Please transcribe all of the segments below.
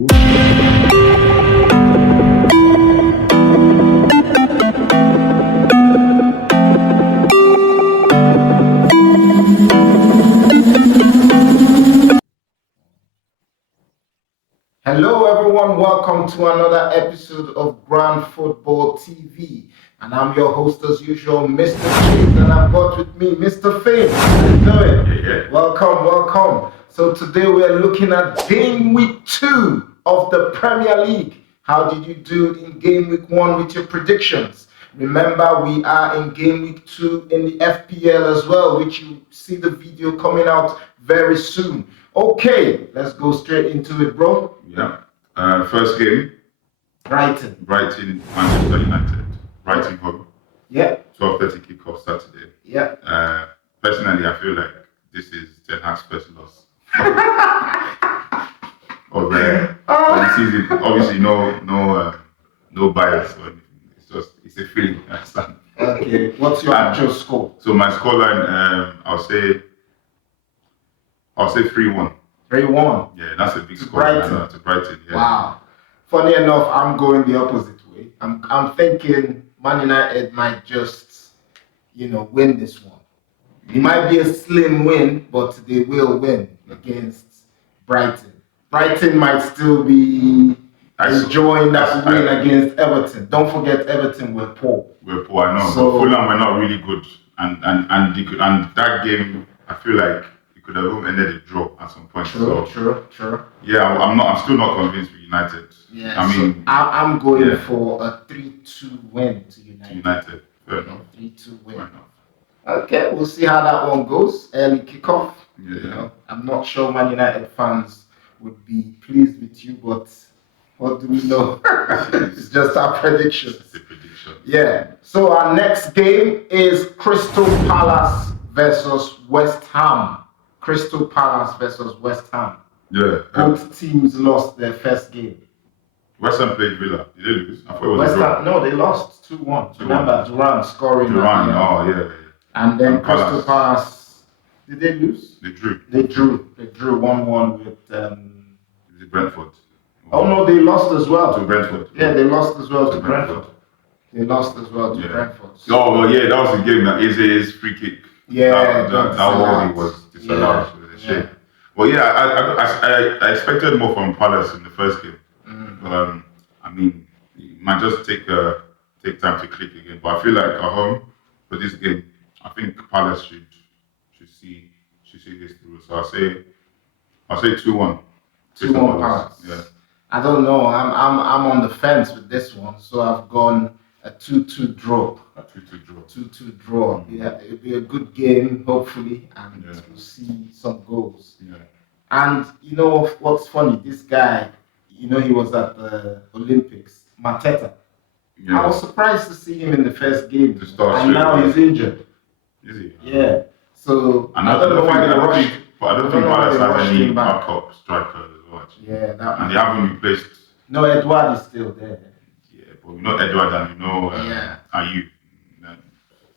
Hello everyone, welcome to another episode of Grand Football TV. And I'm your host as usual, Mr. James, and I've got with me Mr. Fiyin. How you doing? Yeah. Welcome. So today we are looking at game week 2 of the Premier League. How did you do in game week 1 with your predictions? Remember, we are in game week 2 in the FPL as well, which you see the video coming out very soon. Okay, let's go straight into it, bro. Yeah. First game, Brighton, Manchester United. Brighton home. Yeah. 12:30 kickoff Saturday. Yeah. Personally, I feel like this is Ten Hag's first loss of the season. Obviously, no bias or anything. It's a feeling. I understand. Okay. What's your actual score? So my scoreline, I'll say 3-1. 3-1. Yeah, that's a big score. Brighton. To Brighton. Yeah. Wow. Funny enough, I'm going the opposite way. I'm thinking Man United might just, win this one. It might be a slim win, but they will win against Brighton. Brighton might still be enjoying that win against Everton. Don't forget, Everton were poor. I know. So, but Fulham were not really good, and that game, I feel like it could have ended a draw at some point. True. Yeah, I'm still not convinced with United. Yeah, I'm going for a 3-2 win to United. Fair enough. 3-2 win. Okay, we'll see how that one goes. Early kickoff. Yeah. I'm not sure Man United fans would be pleased with you, but what do we know? It's just our predictions. It's a prediction. Yeah. So our next game is Crystal Palace versus West Ham. Crystal Palace versus West Ham. Yeah. Both teams lost their first game. West Ham played Villa. Did they lose? I thought it was West a draw. Ham, no, they lost 2-1. Remember, Duran scoring. Yeah. And then Crystal Palace, did they lose? They drew. They drew 1-1 with. Is it Brentford? Oh no, they lost as well. To Brentford. Yeah, they lost as well to Brentford. Brentford. Oh well, yeah, that was the game that Eze's free kick. Yeah, that one was disallowed. It was a shame. Well, yeah, I expected more from Palace in the first game. I mean, it might just take time to click again. But I feel like at home for this game, I think Palace should see this through. So I'll say 2-1. 2-1 Palace. Yeah. I don't know. I'm on the fence with this one, so I've gone a 2-2 draw. A 2-2 draw. 2-2 draw. Yeah, it'll be a good game, hopefully, and we'll see some goals. Yeah. And you know what's funny? This guy, he was at the Olympics, Mateta. Yeah. I was surprised to see him in the first game, To start and now he's injured. Is he? Yeah. So And I don't know why they rushed. I don't think Palace has any backup striker as well. Actually. Yeah, that And they haven't replaced. No, Edouard is still there. Yeah, but you know Edward and Ayew.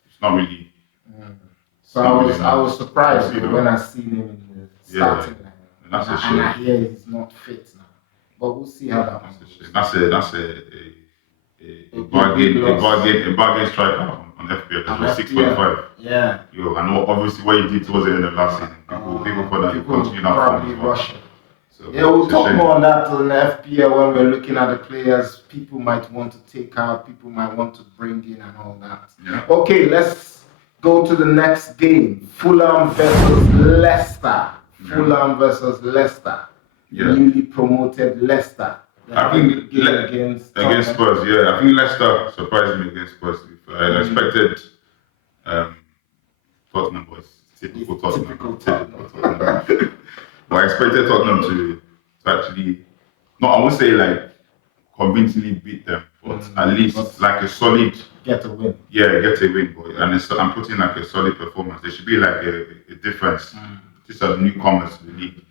It's not really. So I was surprised when I seen him in the starting line. That's a shame. And I hear he's not fit now. But we'll see how that one goes. That's a bargain striker on FPL. That was 6.5. Yeah. I know obviously what he did towards the end of last season. People thought that he continued that probably form. rushing. So yeah, we'll talk more on that on the FPL when we're looking at the players people might want to take out, people might want to bring in and all that. Yeah. Okay, let's go to the next game. Fulham versus Leicester. Fulham versus Leicester. Yeah. Newly promoted Leicester. I think against Spurs, I think Leicester surprised me against Spurs. I expected Tottenham was typical Tottenham. But I expected Tottenham to actually, I won't say like convincingly beat them, but at least like a solid get a win. Yeah, get a win, boy. And I'm putting like a solid performance. There should be like a difference. These are the newcomers to the league.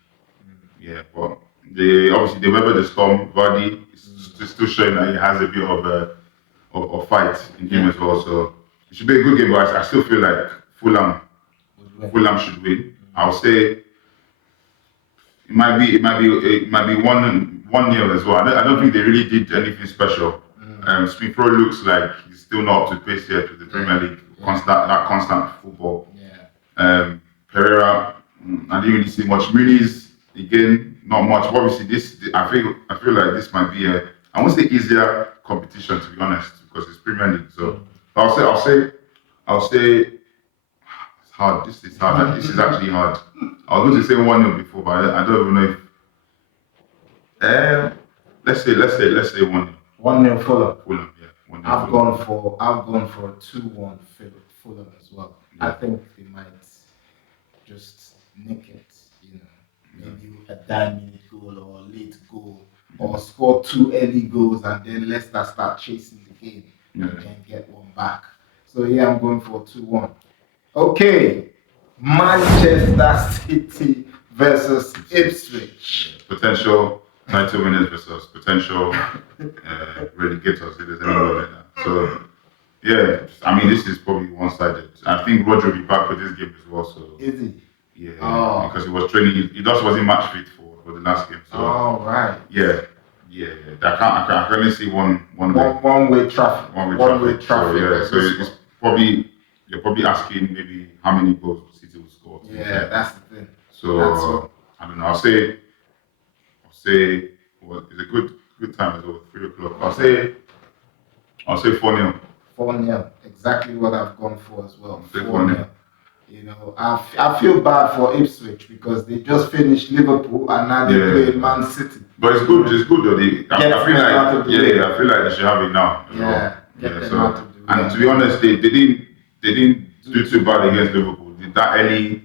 Yeah, but they weathered the storm. Vardy is still showing that he has a bit of fight in him as well. So it should be a good game, but I still feel like Fulham should win. I'll say it might be 1-0 1-0 as well. I don't think they really did anything special. Smith Rowe looks like he's still not up to pace yet with the Premier League. Constant football. Yeah. Pereira, I didn't really see much. Muniz, again, not much. Obviously, I feel like this might be I won't say easier competition, to be honest, because it's Premier League. So I'll say it's hard. This is hard. This is actually hard. I was going to say 1-0 before, but I don't even know if. Let's say 1-0. 1-0 Fulham. Fulham, yeah. 1-0 I've Fulham. gone for a 2-1 Fulham as well. Yeah. I think they might just nick it, maybe a 9-minute goal or a late goal, or score 2 early goals and then Leicester start chasing the game and then get one back. So yeah, I'm going for 2-1. Okay, Manchester City versus Ipswich. Potential title winners versus potential relegators, if there's any word like that. So, yeah, I mean, this is probably one-sided. I think Roger will be back for this game as well. So Is he? Yeah, because he was training. He just wasn't match fit for the last game. So, right. Yeah. I can only see one way traffic. One-way traffic. So you're probably asking maybe how many goals City will score. Yeah, that's the thing. So I don't know. I'll say well, it's a good time as well. 3:00. I'll say 4-0. 4-0. Exactly what I've gone for as well. 4-0. I feel bad for Ipswich because they just finished Liverpool and now they play Man City. But it's good though. I feel like they should have it now. Get them out of the way. And to be honest, they didn't do too bad against Liverpool. That early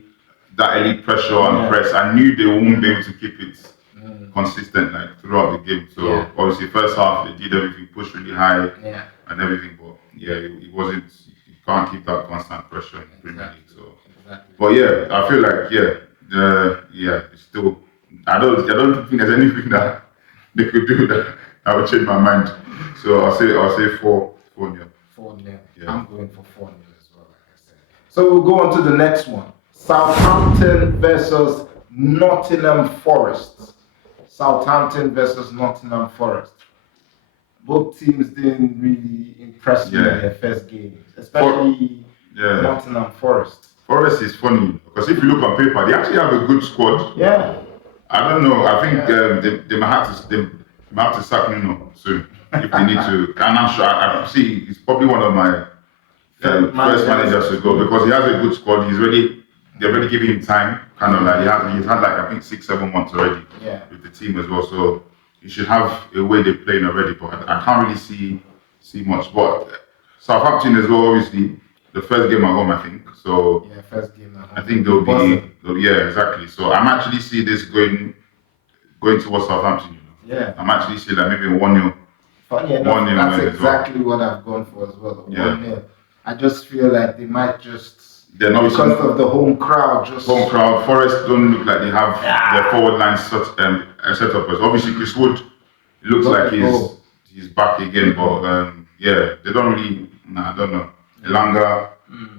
pressure and press, I knew they won't be able to keep it consistent throughout the game. So obviously first half they did everything, pushed really high and everything, but it wasn't. You can't keep that constant pressure in the Premier League. So, but I feel like it's still. I don't think there's anything that they could do that would change my mind. So I'll say 4-0. 4-0. Yeah. I'm going for 4-0 as well, like I said. So we'll go on to the next one. Southampton versus Nottingham Forest. Both teams didn't really impress me in their first games, especially Nottingham Forest. Forest is funny because if you look on paper, they actually have a good squad. Yeah. I don't know. I think they might have to sack Nuno soon if they need to. And I'm sure I see he's probably one of my first managers to go because he has a good squad. They've already given him time. Kind of like he's had I think 6-7 months already with the team as well. So he should have a way they're playing already. But I can't really see much. But Southampton as well, obviously the first game at home, I think. So first game at home. I think they'll be exactly. So I'm actually see this going towards Southampton. I'm actually see maybe 1-0. Funny enough, that's exactly what I've gone for as well. 1-0. I just feel like they might they're not because of the home crowd. Forest don't look like they have their forward line set up. Obviously, Chris Wood looks like he's back again, but they don't really. I don't know. Elanga,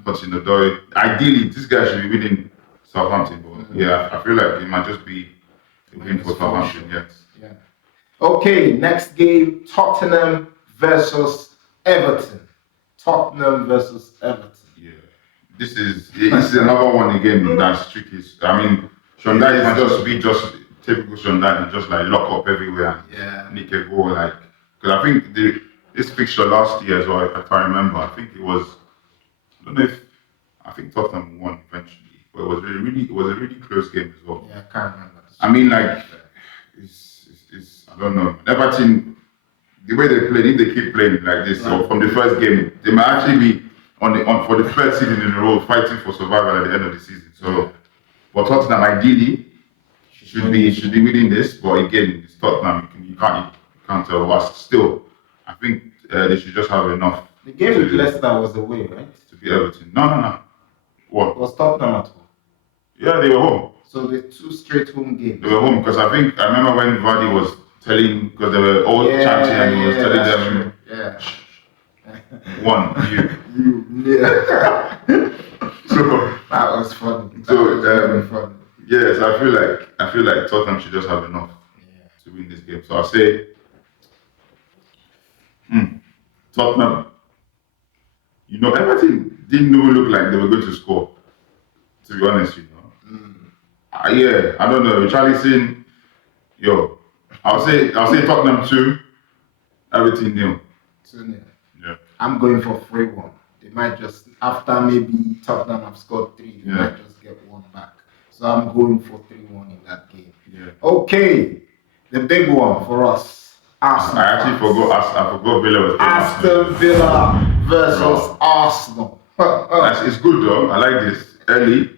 touching the door. Ideally, this guy should be winning Southampton, but I feel like it might just be a win for Southampton. Yeah. Okay, next game: Tottenham versus Everton. Yeah. This is another one again that's tricky. I mean, Sean Dyche can just be typical Sean Dyche and just lock up everywhere and nick a goal because I think this fixture last year as well, if I remember, I think it was I think Tottenham won eventually, but it was a really close game as well. Yeah, I can't remember. I mean, it's I don't know. Everton, the way they play, if they keep playing like this, so from the first game, they might actually be for the first season in a row fighting for survival at the end of the season. So, but Tottenham ideally should be winning this, but again, it's Tottenham. You can't tell us. Still, I think they should just have enough. The game with Leicester was away, right? To beat Everton. No. What? Was Tottenham at home? Yeah, they were home. So the 2 straight home games. They were home because I remember when Vardy was telling, because they were all chanting and he was telling them. One, you. So that was funny. Yes, I feel like Tottenham should just have enough to win this game. So I'll say Tottenham. Everything didn't even look like they were going to score. To be honest, yeah, I don't know. Charlison, I'll say Tottenham 2, everything new. 2-0. Yeah. I'm going for 3-1. They might just, after maybe Tottenham have scored 3, they might just get one back. So I'm going for 3-1 in that game. Yeah. Okay, the big one for us. Arsenal. I actually forgot Villa was Aston Villa versus Arsenal. It's good though. I like this. Early.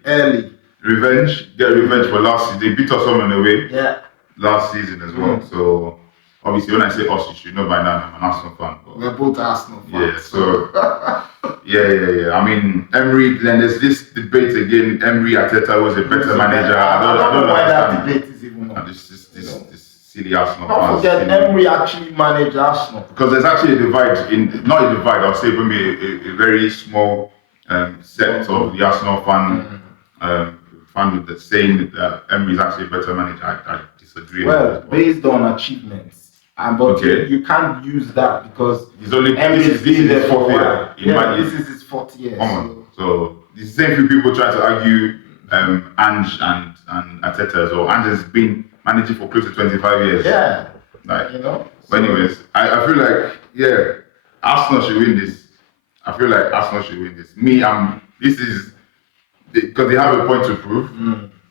Revenge. Get revenge for last season. They beat us all on the way. Yeah. Last season as well. So obviously when I say us, you should know by now I'm an Arsenal fan. We're both Arsenal fans. Yeah, so yeah. I mean Emery, then there's this debate again, Emery Arteta was a better manager. I don't know why that debate is even on. This silly Arsenal fans. Don't forget Emery actually managed Arsenal. Because there's actually a divide not a divide, I'll say maybe a very small set of the Arsenal fan with the saying that Emery is actually a better manager. I disagree. Well, based on achievements. But you can't use that because he's only Emery's been there for a while. This is his 4th year. So the same few people try to argue Ange and Arteta as well. Ange has been managing for close to 25 years. Yeah. But anyways, I feel like Arsenal should win this. I feel like Arsenal should win this. This is because they have a point to prove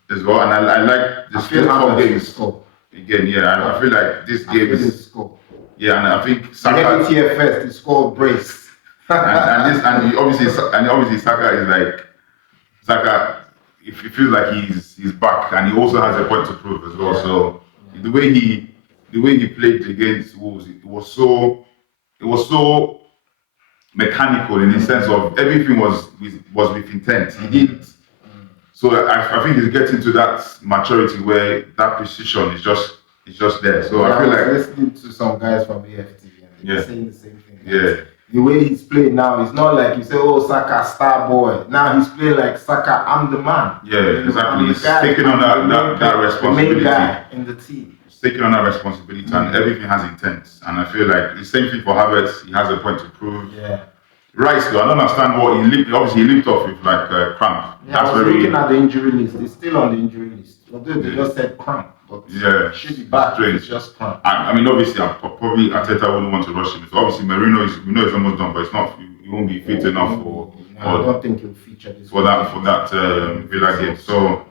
as well, and I like the four games. Again, I feel like this game is score. Yeah, and I think Saka. He first, he scored brace. and obviously Saka is like Saka. It feels like he's back, and he also has a point to prove as well. So the way he played against Wolves, it was so mechanical in the sense of everything was with intent. He didn't. So I think he's getting to that maturity where that precision is just there. So I feel like listening to some guys from AFTV and they're saying the same thing. Yeah. The way he's playing now, it's not like you say, "Oh, Saka, star boy." Now he's playing like Saka, I'm the man. Yeah, exactly. He's taking on that responsibility. The main guy in the team. He's taking on that responsibility, and everything has intent. And I feel like the same thing for Havertz. He has a point to prove. Yeah. Rice, though, I don't understand what he limped off with like cramp. Yeah, I was looking at the injury list. He's still on the injury list. Although they just said cramp, but it should be back. It's just cramp. I mean, obviously, probably Arteta wouldn't want to rush him. So obviously, Marino we know he's almost done, but it's not. He won't be fit enough for. I don't think he'll feature this for that Villa game. So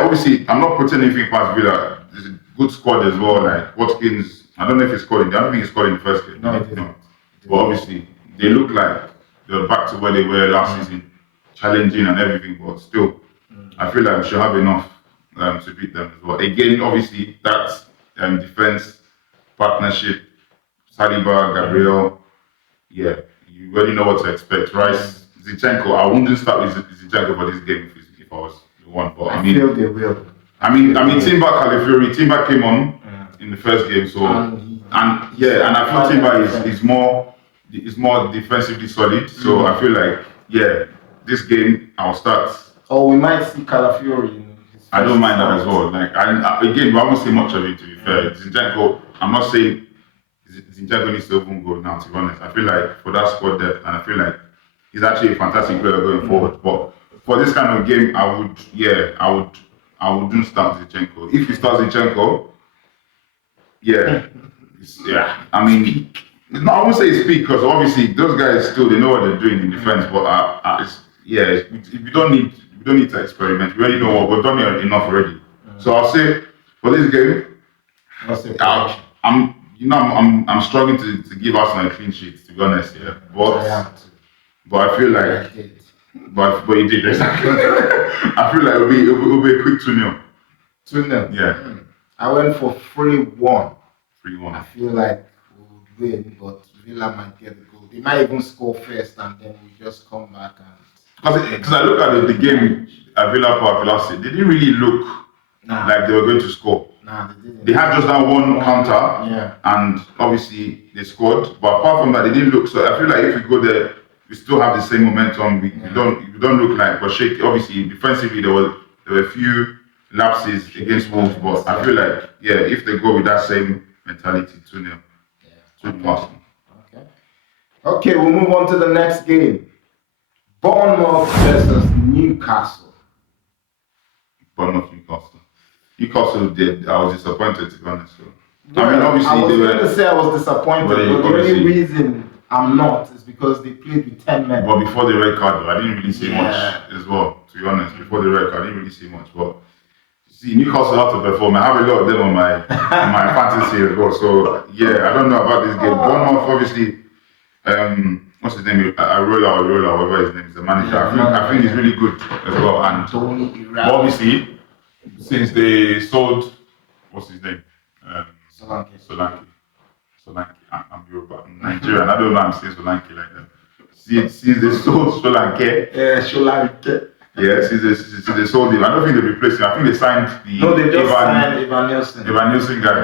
obviously, I'm not putting anything past Villa. There's a good squad as well. Like Watkins, I don't know if he's scored. I don't think he scored in the first game. No, he didn't. But obviously, they look like they're back to where they were last season, challenging and everything. But still, I feel like we should have enough to beat them as well. Again, obviously, that defense partnership, Saliba, Gabriel, you already know what to expect. Rice, Zinchenko, I wouldn't start with Zinchenko for this game if I was the one. But I mean, feel they will. I mean, Timber Calafiori, Timber came on in the first game, so and I feel Timber is more defensively solid. So I feel like this game I'll start. Or we might see Calafiori. I don't mind that as well. Like again, we haven't seen much of it to be fair. Zinchenko, I'm not saying Zinchenko needs to open goal now. To be honest, I feel like for that squad depth, and I feel like he's actually a fantastic player going forward. But for this kind of game, I wouldn't start Zinchenko. If you start Zinchenko, I mean, I won't say speak because obviously those guys still they know what they're doing in defense. But we don't need to experiment. We already know what we've done enough already. So I'll say for this game, I'm struggling to give Arsenal a clean sheet, to be honest. Yeah, but I feel like, but you did exactly. I feel like it'll be a quick 2-0. 2-0. Yeah. I went for 3-1. 3-1. I feel like we would win, but Villa might get the goal. They might even score first, and then we just come back and. Because I look at the game at Villa Park last year, they didn't really look like they were going to score. Nah, they didn't. They had just that one counter, and obviously they scored. But apart from that, they didn't look. So I feel like if we go there, we still have the same momentum. We don't look like we're shaky. Obviously, defensively there were a few lapses against Wolves, but I feel like, if they go with that same mentality, 2-0. Yeah. 2-0 Arsenal. Okay, we'll move on to the next game. Bournemouth versus Newcastle. Bournemouth, Newcastle. Newcastle did. I was disappointed, to be honest. So. Well, I mean, obviously, I was they going were. to say I was disappointed, but the only reason I'm not is because they played with 10 men. But before the red card, though, I didn't really see much as well, to be honest. Before the red card, I didn't really see much. But see, Newcastle have to perform. I have a lot of them on my fantasy as well. So, I don't know about this game. Bournemouth, obviously, what's his name? Arola, whatever his name is, the manager. I think he's really good as well. And obviously, since they sold, what's his name? Solanke. I'm Yoruba. I'm Nigerian. I don't know. I'm saying Solanke like that. Since they sold Solanke. Solanke. Yeah, since they sold him. I don't think they replaced him. I think they signed the. No, they just signed Evan Nielsen. Evan Nielsen guy.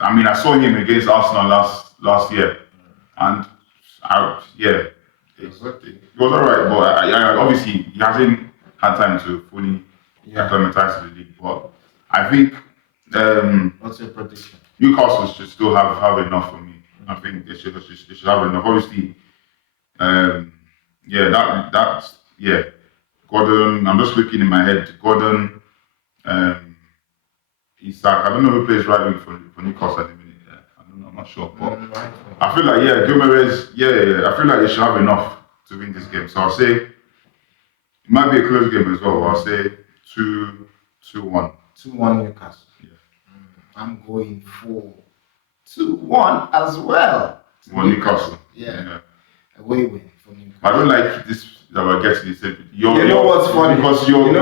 I mean, I saw him against Arsenal last year, and it was alright. But obviously he hasn't had time to fully acclimatize to the league. But I think. What's your prediction? Newcastle should still have enough for me. I think they should have enough. Obviously, Gordon. I'm just looking in my head. Gordon, Isak. I don't know who plays right wing for Newcastle at the minute. I'm not sure. But I feel like Gomez. I feel like they should have enough to win this game. So I'll say it might be a close game as well. I'll say 2-1. 2-1 Newcastle. I'm going for 2-1 as well. Newcastle. Away win for Newcastle. I don't like this that we're getting the same. You know what's funny? Because you're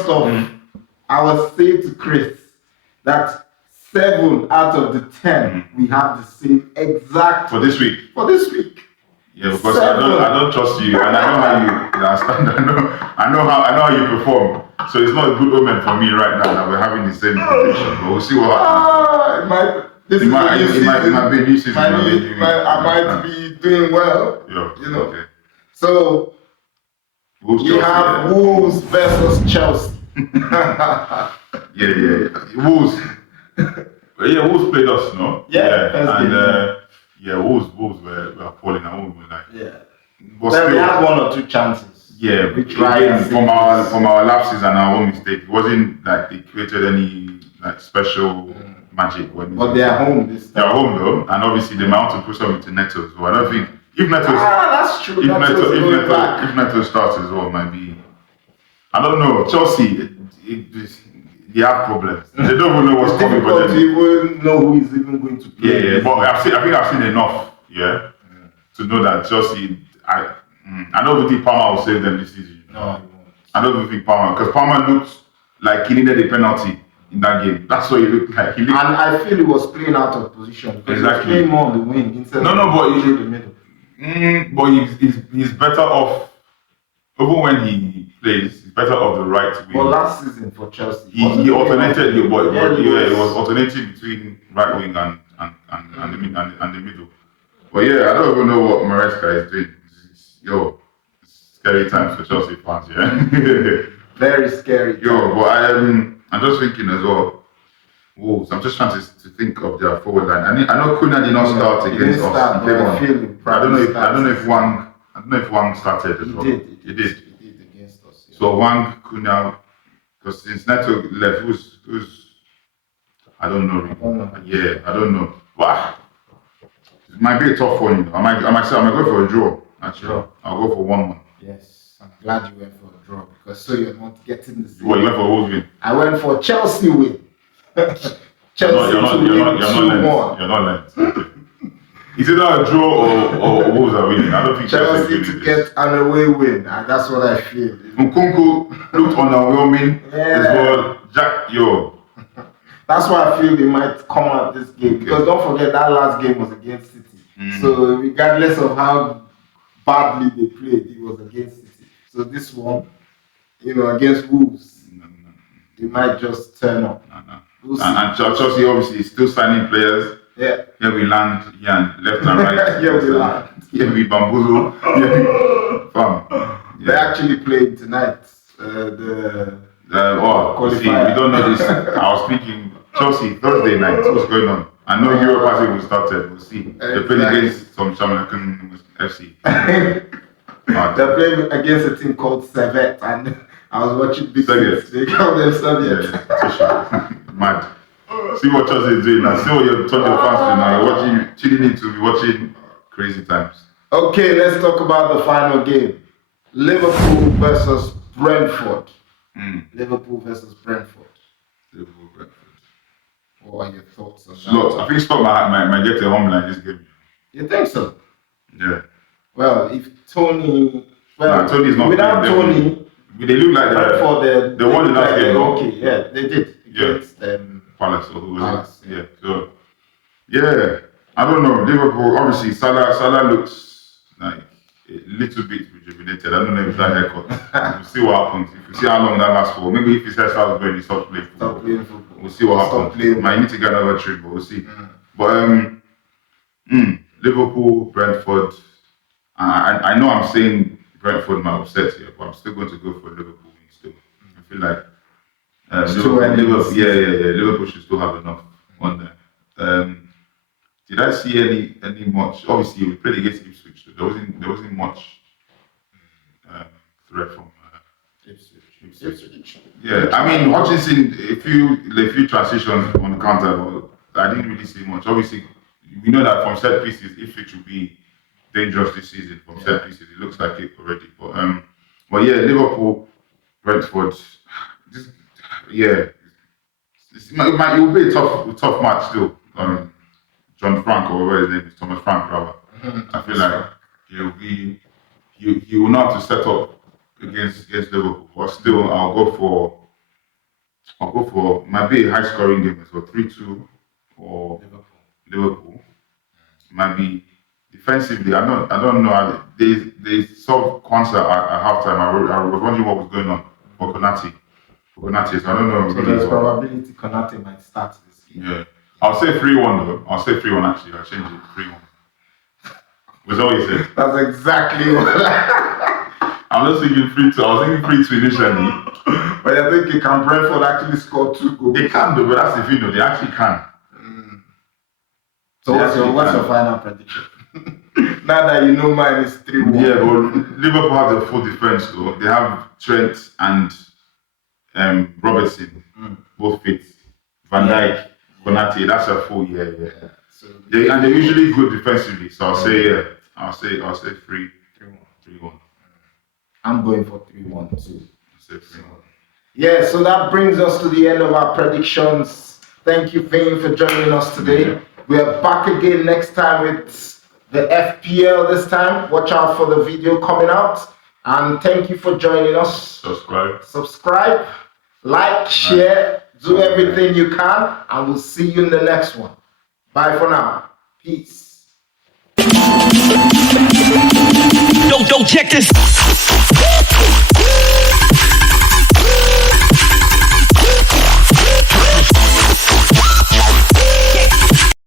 stuff. I was saying to Chris that 7 out of the 10 we have the same exact for this week. Yeah, because 7. I don't trust you, and I know how you understand. I know how you perform. So it's not a good omen for me right now that we're having the same prediction. But we'll see what happens. It might be a new season. I might be doing well. Okay. So we have Wolves versus Chelsea. Wolves. Wolves played us, no? Wolves were appalling. I won't lie. But still, we had 1 or 2 chances. From our lapses and our own mistake, it wasn't like they created any special magic. But they are home this time. They are home though, and obviously they might want to push something to Neto. So I don't think if Neto that's true. If Neto starts as well, it might be. I don't know. Chelsea, they have problems. They don't even know what's coming for them. They even know who is even going to play. But I think I've seen enough. To know that Chelsea. I don't think Palmer will save them this season. No, he won't. I don't even think Palmer, because Palmer looked like he needed a penalty in that game. That's what he looked like. And I feel he was playing out of position. Because he was playing more on the wing instead of through the middle. But he's better off, even when he plays, he's better off the right wing. But last season for Chelsea, he alternated. He was alternating between right wing and the middle. But I don't even know what Maresca is doing. Scary times for Chelsea fans, Very scary. But I'm just thinking as well. Wolves. I'm just trying to think of their forward line. I know Kuna did not start against us. I don't know if Wang started as well. He did against us. So Wang, Kuna, because since Neto left, who's I don't know. I don't know. Wow. It might be a tough one. I might go for a draw. Actually, I'll go for 1-1. Yes, I'm glad you went for a draw because so you're not getting the same. What, you went for Wolves win? I went for Chelsea win. You're not lent. Is it a draw or Wolves are winning? I don't think Chelsea to get an away win, and that's what I feel. Nkunku looked underwhelming as well. That's why I feel they might come out this game because don't forget that last game was against City. So regardless of how badly they played, it was against City. So this one, against Wolves, they might just turn up. And Chelsea obviously is still signing players. Yeah. Here we land, left and right. Here we land. Here we bamboozle. Fam. They're actually playing tonight. The see, we don't know this. I was speaking Chelsea Thursday night. What's going on? I know Europe hasn't even started. We'll see. They're playing against some Jamaican FC. They're playing against a team called Servette, and I was watching big Servette. They call them Servette. Yeah, mad. See what Chelsea is doing now. See what you're telling your fans to now. You're watching, tuning in to be watching crazy times. Okay, let's talk about the final game. Liverpool versus Brentford. Liverpool versus Brentford. Liverpool, Brentford. What are your thoughts on that? Slot. I think Slot might get a home line this game. You think so? Yeah. Well, if Tony... Well, Tony's not without playing. Tony... They look like Brentford, they won the last game. Okay, yeah, they did. Against Palace, or who was Palace, it? Yeah. So, yeah. I don't know. Liverpool, obviously, Salah looks like a little bit rejuvenated. I don't know if it's that haircut. We'll see what happens. If we see how long that lasts for. Maybe if his hair starts going, he stops playing football. We'll see what happens. Might need to get another trip, but we'll see. But Liverpool, Brentford. I know I'm saying Brentford might upset here, but I'm still going to go for Liverpool still. I feel like Liverpool should still have enough on there. Did I see any much? Obviously, we played against Ipswich, so there wasn't much threat from Ipswich. Yeah, I mean Hutchinson, a few transitions on the counter, but I didn't really see much. Obviously, we know that from set pieces, Ipswich will be dangerous this season from set pieces. It looks like it already. But yeah, Liverpool, Brentford. It will be a tough match still. John Frank, or whatever his name is, Thomas Frank, rather. I feel like he will know how to set up against Liverpool. But still, I'll go for might be a high scoring game, so 3-2 for Liverpool. Might be defensively. I don't know. They saw Kwanzaa at halftime. I was wondering what was going on for Konate. So I don't know. So there's probability Konate might start this game. Yeah. I'll say 3-1 though. I'll say 3-1 actually. I'll change it 3-1. Was all you said. That's exactly what I'm just thinking 3-2. I was thinking 3-2 initially. But I think can Brentford actually score 2 goals? They can though, but that's the thing though. They actually can. So what's your final prediction? Now that you know mine is 3-1. Yeah, but Liverpool have the full defense though. They have Trent and Robertson, both fit. Van Dijk, Konate, that's a full year. And they're usually good defensively. So I'll say 3-1. I'm going for 3-1 too. Yeah, so that brings us to the end of our predictions. Thank you, Fiyin, for joining us today. We are back again next time with the FPL this time. Watch out for the video coming out. And thank you for joining us. Subscribe, like, share, do everything you can, and we'll see you in the next one. Bye for now. Peace. Don't check this.